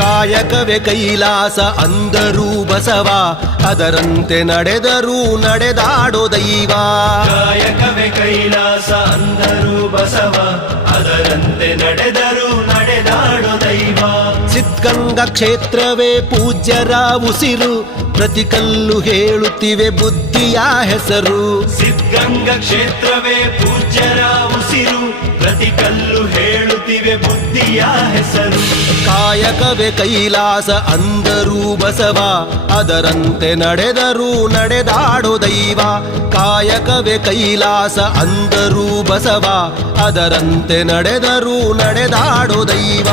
ಕಾಯಕವೇ ಕೈಲಾಸ ಅಂದರೂ ಬಸವ, ಅದರಂತೆ ನಡೆದರೂ ನಡೆದಾಡೋ ದೈವ. ಕಾಯಕವೇ ಕೈಲಾಸ ಅಂದರೂ ಬಸವ, ಅದರಂತೆ ನಡೆದರೂ ನಡೆದಾಡೋ ದೈವ. ಸಿದ್ಧಗಂಗಾ ಕ್ಷೇತ್ರವೇ ಪೂಜ್ಯರ ಉಸಿರು, ಪ್ರತಿ ಕಲ್ಲು ಹೇಳುತ್ತಿವೆ ಬುದ್ಧಿಯ ಹೆಸರು. ಸಿದ್ಧಗಂಗಾ ಕ್ಷೇತ್ರವೇ ಪೂಜ್ಯರ ಉಸಿರು, ಪ್ರತಿ ಕಲ್ಲು ಹೇಳುತ್ತಿವೆ ಬುದ್ಧಿಯ ಹೆಸರು. ಕಾಯಕವೇ ಕೈಲಾಸ ಅಂದರೂ ಬಸವ, ಅದರಂತೆ ನಡೆದರೂ ನಡೆದಾಡೋ ದೈವ. ಕಾಯಕವೇ ಕೈಲಾಸ ಅಂದರೂ ಬಸವ, ಅದರಂತೆ ನಡೆದರೂ ನಡೆದಾಡೋ ದೈವ.